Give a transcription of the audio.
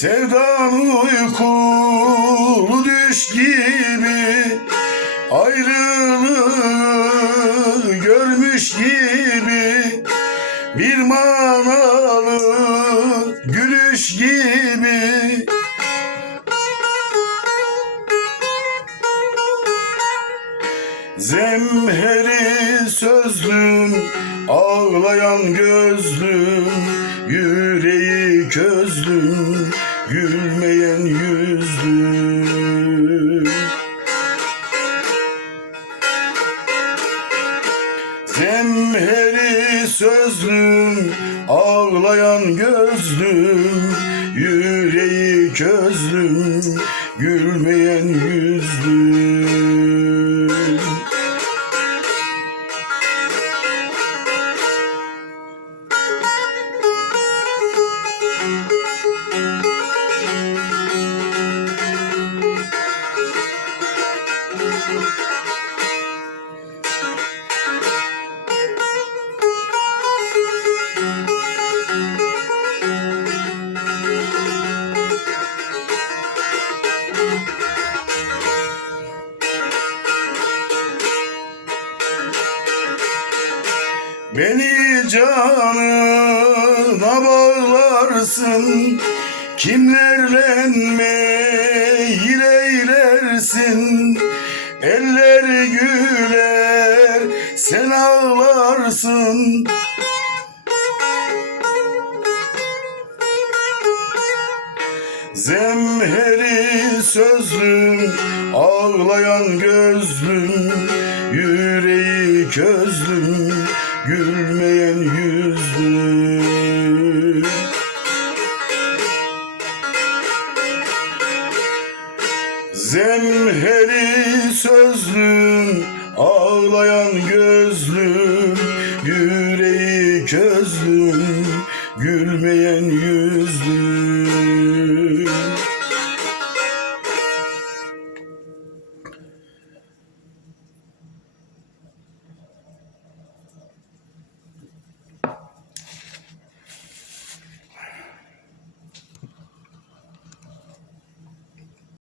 Sevdan uykulu düş gibi Ayrılığı görmüş gibi Bir manalı gülüş gibi. Zemheri sözlüm, ağlayan gözlüm, yüreği közlüm, gülmeyen yüzlüm. Zemheri sözlüm, ağlayan gözlüm, yüreği közlüm, gülmeyen yüzlüm. Beni canına bağlarsın. Kimlerle meyil eylersin Eller güler sen ağlarsın. Zemheri sözlüm, ağlayan gözlüm, yüreği közlüm, gülmeyen yüzlüm. Zemheri sözlüm, ağlayan gözlüm, yüreği közlüm, gülmeyen yüzlüm.